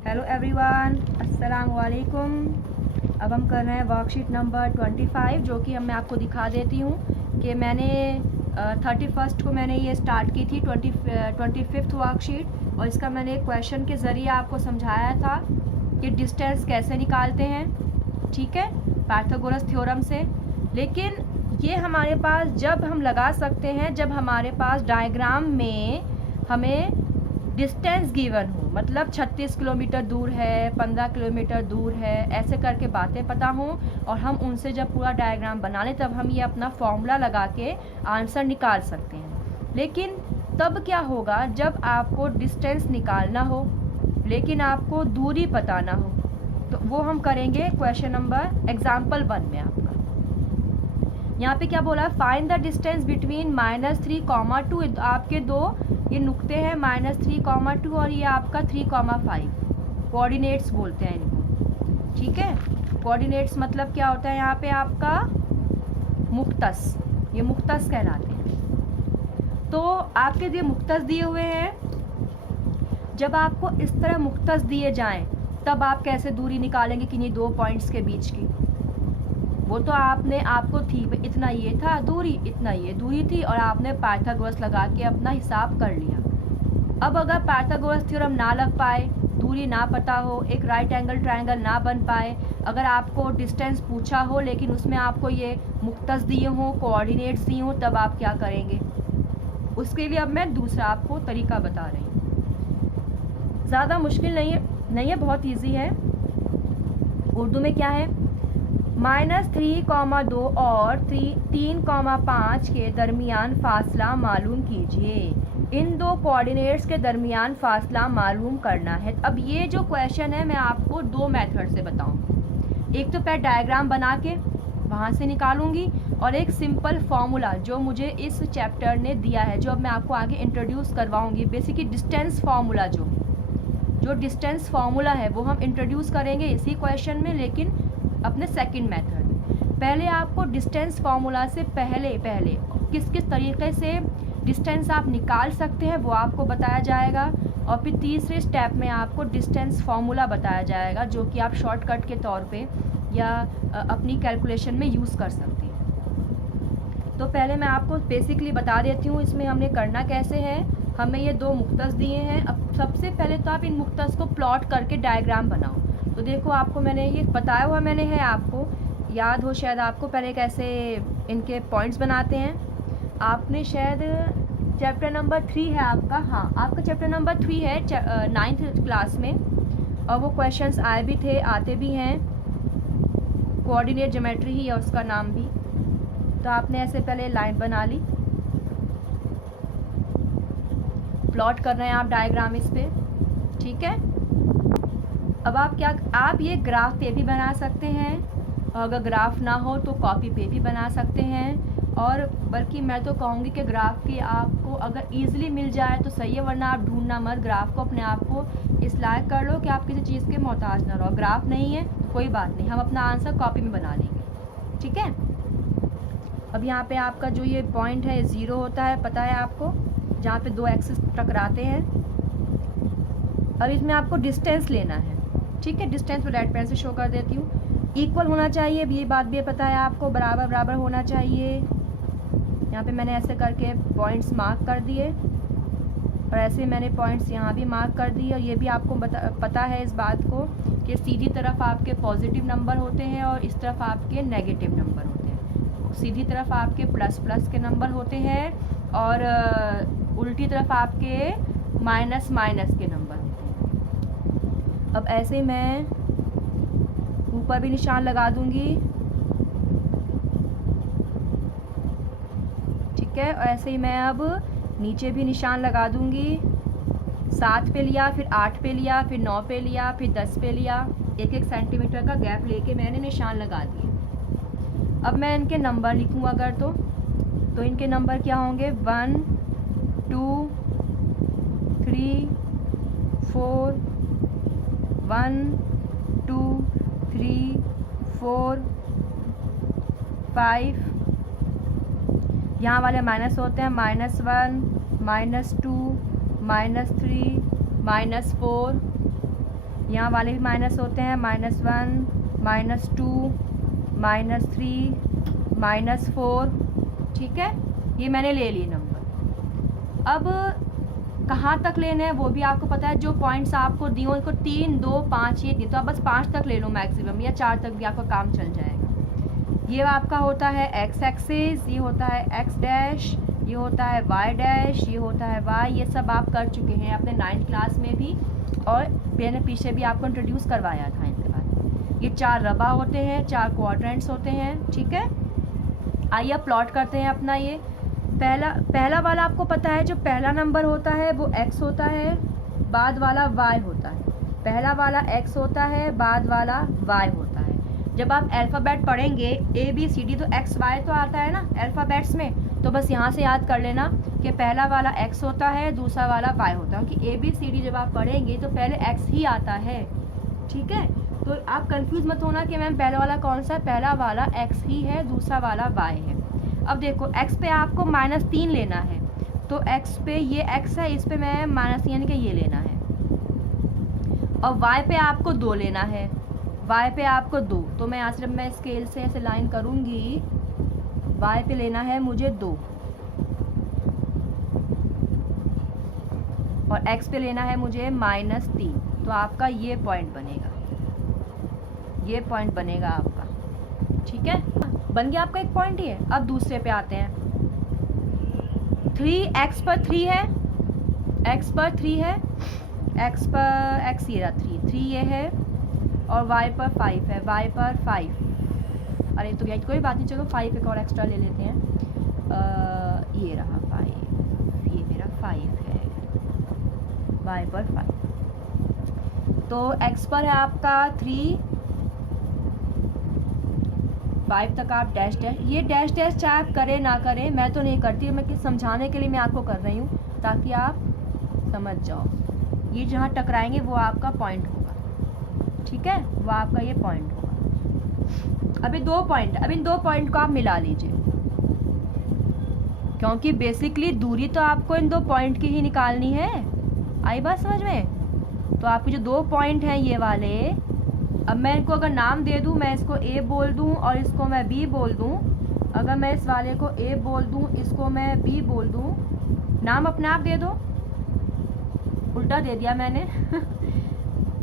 Hello everyone, अस्सलाम वालेकुम। अब हम कर रहे हैं वर्कशीट नंबर 25, जो कि मैं आपको दिखा देती हूँ कि मैंने 31 को मैंने ये स्टार्ट की थी 25th वर्कशीट, और इसका मैंने एक क्वेश्चन के ज़रिए आपको समझाया था कि डिस्टेंस कैसे निकालते हैं, ठीक है, पाइथागोरस थ्योरम से। लेकिन ये हमारे पास जब हम लगा सकते हैं जब हमारे पास डायग्राम में हमें डिस्टेंस गिवन हो, मतलब 36 किलोमीटर दूर है, 15 किलोमीटर दूर है, ऐसे करके बातें पता हों और हम उनसे जब पूरा डायग्राम बना लें तब हम ये अपना फॉर्मूला लगा के आंसर निकाल सकते हैं। लेकिन तब क्या होगा जब आपको डिस्टेंस निकालना हो लेकिन आपको दूरी पता ना हो, तो वो हम करेंगे क्वेश्चन नंबर एग्जाम्पल 1 में। आपका यहाँ पे क्या बोला है, फाइंड द डिस्टेंस बिटवीन -3, 2। आपके दो ये नुक्ते हैं, -3, 2 और ये आपका 3, 5 कोऑर्डिनेट्स बोलते हैं इनको, ठीक है। कोऑर्डिनेट्स मतलब क्या होता है, यहाँ पे आपका मुक्तस, ये मुक्तस कहलाते हैं। तो आपके ये मुक्तस दिए हुए हैं, जब आपको इस तरह मुक्तस दिए जाएं तब आप कैसे दूरी निकालेंगे किन्हीं दो पॉइंट्स के बीच की। वो तो आपको थी इतना ये था दूरी, इतना ये दूरी थी, और आपने पाइथागोरस लगा के अपना हिसाब कर लिया। अब अगर पाइथागोरस थ्योरम ना लग पाए, दूरी ना पता हो, एक राइट एंगल ट्रायंगल ना बन पाए, अगर आपको डिस्टेंस पूछा हो लेकिन उसमें आपको ये मुक्तस दिए हों, कोऑर्डिनेट्स दिए हों, तब आप क्या करेंगे। उसके लिए अब मैं दूसरा आपको तरीका बता रही हूँ। ज़्यादा मुश्किल नहीं है, बहुत ईजी है। उर्दू में क्या है, -3, 2 और 3, 5 के दरमियान फासला मालूम कीजिए। इन दो कोऑर्डिनेट्स के दरमियान फासला मालूम करना है। अब ये जो क्वेश्चन है मैं आपको दो मेथड से बताऊँ। एक तो पहले डायग्राम बना के वहाँ से निकालूंगी, और एक सिंपल फार्मूला जो मुझे इस चैप्टर ने दिया है, जो अब मैं आपको आगे इंट्रोड्यूस करवाऊँगी। बेसिकली डिस्टेंस फार्मूला, जो डिस्टेंस फार्मूला है वो हम इंट्रोड्यूस करेंगे इसी क्वेश्चन में, लेकिन अपने सेकंड मेथड में। पहले आपको डिस्टेंस फार्मूला से पहले किस किस तरीके से डिस्टेंस आप निकाल सकते हैं वो आपको बताया जाएगा, और फिर तीसरे स्टेप में आपको डिस्टेंस फार्मूला बताया जाएगा, जो कि आप शॉर्टकट के तौर पे या अपनी कैलकुलेशन में यूज़ कर सकते हैं। तो पहले मैं आपको बेसिकली बता देती हूँ इसमें हमने करना कैसे है। हमें ये दो मुक्तस दिए हैं। अब सबसे पहले तो आप इन मुक्तस को प्लॉट करके डायग्राम बनाओ। तो देखो, आपको मैंने ये बताया हुआ मैंने है, आपको याद हो शायद आपको पहले कैसे इनके पॉइंट्स बनाते हैं। आपने शायद चैप्टर नंबर 3 है आपका, हाँ आपका चैप्टर नंबर 3 है 9th क्लास में, और वो क्वेश्चंस आए भी थे, आते भी हैं। कोऑर्डिनेट ज्योमेट्री ही है उसका नाम भी। तो आपने ऐसे पहले लाइन बना ली, प्लॉट कर रहे हैं आप डायग्राम इस पे, ठीक है। अब आप ये ग्राफ पे भी बना सकते हैं, और अगर ग्राफ ना हो तो कॉपी पे भी बना सकते हैं। और बल्कि मैं तो कहूँगी कि ग्राफ की आपको अगर ईज़िली मिल जाए तो सही है, वरना आप ढूंढना मत। ग्राफ को अपने आप को इस लायक कर लो कि आप किसी चीज़ के मोहताज ना रहो। ग्राफ नहीं है तो कोई बात नहीं, हम अपना आंसर कॉपी में बना लेंगे, ठीक है। अब यहाँ पे आपका जो ये पॉइंट है 0 होता है, पता है आपको, जहाँ पे दो एक्सिस टकराते हैं। अब इसमें आपको डिस्टेंस लेना है, ठीक है। डिस्टेंस में रेड पेन से शो कर देती हूँ। इक्वल होना चाहिए, ये बात भी पता है आपको, बराबर बराबर होना चाहिए। यहाँ पे मैंने ऐसे करके पॉइंट्स मार्क कर दिए, और ऐसे मैंने पॉइंट्स यहाँ भी मार्क कर दिए। और ये भी आपको पता है इस बात को कि सीधी तरफ आपके पॉजिटिव नंबर होते हैं और इस तरफ आपके नेगेटिव नंबर होते हैं। सीधी तरफ आपके प्लस के नंबर होते हैं, और उल्टी तरफ आपके माइनस के नंबर होते हैं। अब ऐसे मैं ऊपर भी निशान लगा दूंगी, ठीक है। और ऐसे ही मैं अब नीचे भी निशान लगा दूंगी। 7 पे लिया, फिर 8 पे लिया, फिर 9 पे लिया, फिर 10 पे लिया। 1-1 सेंटीमीटर का गैप लेके मैंने निशान लगा दिए। अब मैं इनके नंबर लिखूँ अगर तो इनके नंबर क्या होंगे, 1 2 3 4, 1 2 3 4 5। यहाँ वाले माइनस होते हैं, -1 -2 -3 -4। यहाँ वाले भी माइनस होते हैं, -1, -2, -3, -4, ठीक है। ये मैंने ले लिए नंबर। अब कहाँ तक लेने हैं वो भी आपको पता है, जो पॉइंट्स आपको दिए उनको 3, 2, 5 ये दिए, तो आप बस 5 तक ले लो मैक्सिमम, या 4 तक भी आपका काम चल जाएगा। ये आपका होता है एक्स एक्सिस, ये होता है एक्स डैश, ये होता है वाई डैश, ये होता है वाई। ये सब आप कर चुके हैं अपने 9th क्लास में भी, और मैंने पीछे भी आपको इंट्रोड्यूस करवाया था इनके बाद। ये 4 रबा होते हैं, 4 क्वाड्रेंट्स होते हैं, ठीक है। आइए प्लॉट करते हैं अपना। ये पहला वाला आपको पता है, जो पहला नंबर होता है वो x होता है, बाद वाला y होता है। पहला वाला x होता है, बाद वाला y होता है। जब आप अल्फ़ाबेट पढ़ेंगे ABCD तो XY तो आता है ना अल्फ़ाबेट्स में, तो बस यहाँ से याद कर लेना कि पहला वाला x होता है, दूसरा वाला y होता है, क्योंकि ABCD जब आप पढ़ेंगे तो पहले x ही आता है, ठीक है। तो आप कंफ्यूज मत होना कि मैम पहला वाला कौन सा है, पहला वाला x ही है, दूसरा वाला y है। अब देखो x पे आपको -3 लेना है, तो x पे ये x है, इस पे मैं माइनस यानी कि ये लेना है। और y पे आपको 2 लेना है, y पे आपको 2, तो मैं यहाँ से जब मैं स्केल से ऐसे लाइन करूँगी, y पे लेना है मुझे 2 और x पे लेना है मुझे -3, तो आपका ये पॉइंट बनेगा, ये पॉइंट बनेगा आपका, ठीक है। बन गया आपका एक पॉइंट ये। अब दूसरे पे आते हैं। 3 x पर 3 है, x पर 3 है, x पर x ये रहा 3 ये है, और y पर 5 है, y पर 5। अरे तो यही कोई बात नहीं, चलो 5 एक और एक्स्ट्रा ले लेते हैं। ये रहा 5, ये मेरा 5 है, y पर 5। तो x पर है आपका 3, 5 तक आप डैश डैश, ये डैश डैश चाहे आप करें ना करें, मैं तो नहीं करती, मैं समझाने के लिए मैं आपको कर रही हूँ ताकि आप समझ जाओ। ये जहाँ टकराएंगे वो आपका पॉइंट होगा, ठीक है, वो आपका ये पॉइंट होगा। अभी 2 पॉइंट, अब इन 2 पॉइंट को आप मिला लीजिए, क्योंकि बेसिकली दूरी तो आपको इन 2 पॉइंट की ही निकालनी है। आई बात समझ में? तो आपके जो 2 पॉइंट हैं ये वाले, अब मैं इनको अगर नाम दे दूं, मैं इसको A बोल दूं और इसको मैं B बोल दूं, अगर मैं इस वाले को A बोल दूं, इसको मैं B बोल दूं, नाम अपने आप दे दो, उल्टा दे दिया मैंने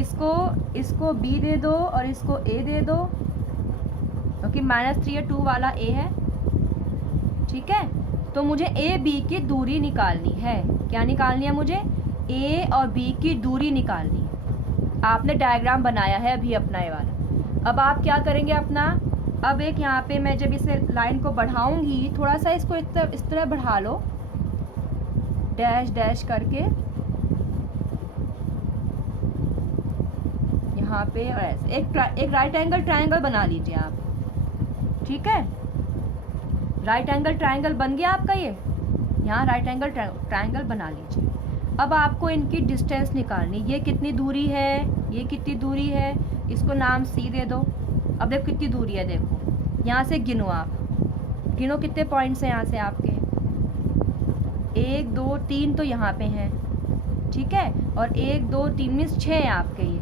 इसको B दे दो और इसको A दे दो, क्योंकि -3 और 2 वाला A है, ठीक है। तो मुझे A B की दूरी निकालनी है। क्या निकालनी है मुझे? A और B की दूरी निकालनी है। आपने डायग्राम बनाया है अभी अपना ये वाला। अब आप क्या करेंगे अपना, अब एक यहाँ पे मैं जब इसे लाइन को बढ़ाऊंगी, थोड़ा सा इसको इस तरह बढ़ा लो, डैश डैश करके यहाँ पे, और ऐसे एक राइट एंगल ट्रायंगल बना लीजिए आप, ठीक है। राइट एंगल ट्रायंगल बन गया आपका ये, यहाँ राइट एंगल ट्रायंगल बना लीजिए। अब आपको इनकी डिस्टेंस निकालनी, ये कितनी दूरी है, ये कितनी दूरी है, इसको नाम C दे दो। अब देखो कितनी दूरी है, देखो यहाँ से गिनो, आप गिनो कितने पॉइंट्स हैं यहाँ से आपके, 1 2 3 तो यहाँ पे हैं, ठीक है, और 1 2 3 मीन्स 6 हैं आपके, ये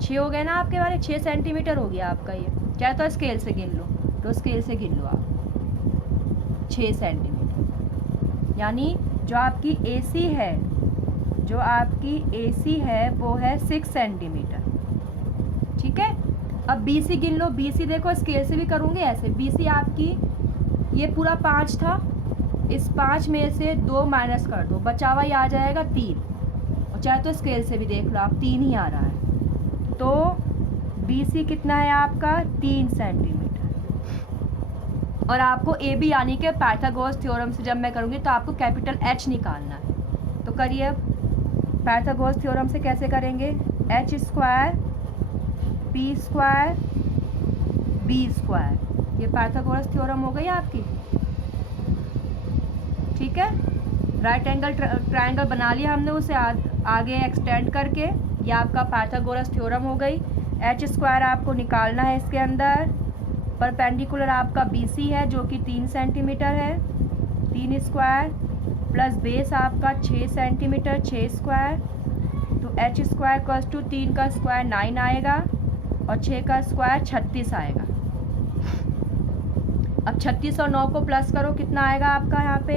6 हो गए ना आपके वाले, 6 सेंटीमीटर हो गया आपका ये। चाहे तो स्केल से गिन लो, तो स्केल से गिन लो आप 6 सेंटीमीटर, यानी जो आपकी AC है, जो आपकी AC है वो है 6 सेंटीमीटर, ठीक है। अब BC गिन लो, BC देखो स्केल से भी करूँगी ऐसे, BC आपकी ये पूरा 5 था, इस 5 में से 2 माइनस कर दो, बचा हुआ आ जाएगा 3, और चाहे तो स्केल से भी देख लो आप, 3 ही आ रहा है। तो BC कितना है आपका? 3 सेंटीमीटर। और आपको AB यानी कि पाइथागोरस थ्योरम से जब मैं करूँगी तो आपको कैपिटल H निकालना है। तो करिए, अब पाइथागोरस थ्योरम से कैसे करेंगे? H square P square B square, ये पाइथागोरस थ्योरम हो गई आपकी, ठीक है। राइट एंगल ट्रायंगल बना लिया हमने, उसे आगे एक्सटेंड करके, ये आपका पाइथागोरस थ्योरम हो गई। H स्क्वायर आपको निकालना है, इसके अंदर परपेंडिकुलर आपका BC है जो कि 3 सेंटीमीटर है, 3 स्क्वायर प्लस बेस आपका 6 सेंटीमीटर, 6 स्क्वायर, तो एच स्क्वायर इक्वल्स टू 3 का स्क्वायर 9 आएगा और 6 का स्क्वायर 36 आएगा। अब 36 और 9 को प्लस करो, कितना आएगा आपका यहाँ पे?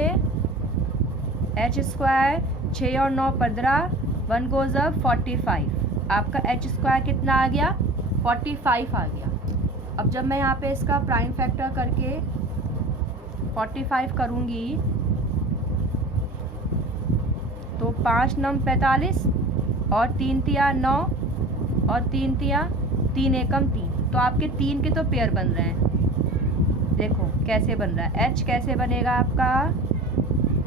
एच स्क्वायर 6 और 9 15, 1 गोज अप 45। आपका एच स्क्वायर कितना आ गया? 45 आ गया। अब जब मैं यहाँ पे इसका प्राइम फैक्टर करके 45 करूँगी तो 5 नम 45 और 3 तिया 9 और 3 तिया 3 एकम 3, तो आपके 3 के तो पेयर बन रहे हैं। देखो कैसे बन रहा है, h कैसे बनेगा आपका?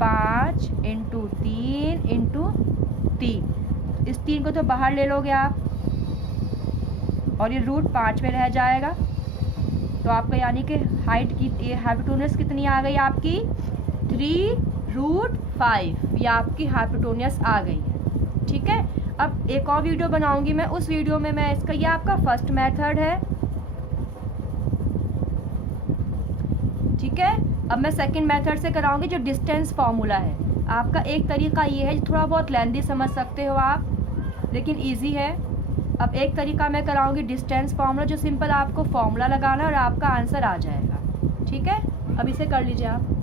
5 इंटू 3 इंटू 3, इस 3 को तो बाहर ले लोगे आप और ये रूट 5 में रह जाएगा। तो आपका यानी कि हाइट की ये हाइपोटेन्यूस कितनी आ गई आपकी? 3√5, ये आपकी हाइपोटेन्यूस आ गई है। ठीक है, अब एक और वीडियो बनाऊंगी मैं, उस वीडियो में मैं इसका, ये आपका फर्स्ट मेथड है। ठीक है, अब मैं सेकंड मेथड से कराऊंगी जो डिस्टेंस फार्मूला है। आपका एक तरीका ये है, थोड़ा बहुत लेंथी समझ सकते हो आप, लेकिन इजी है। अब एक तरीका मैं कराऊंगी डिस्टेंस फार्मूला, जो सिंपल आपको फार्मूला लगाना और आपका आंसर आ जाएगा। ठीक है, अब इसे कर लीजिए आप।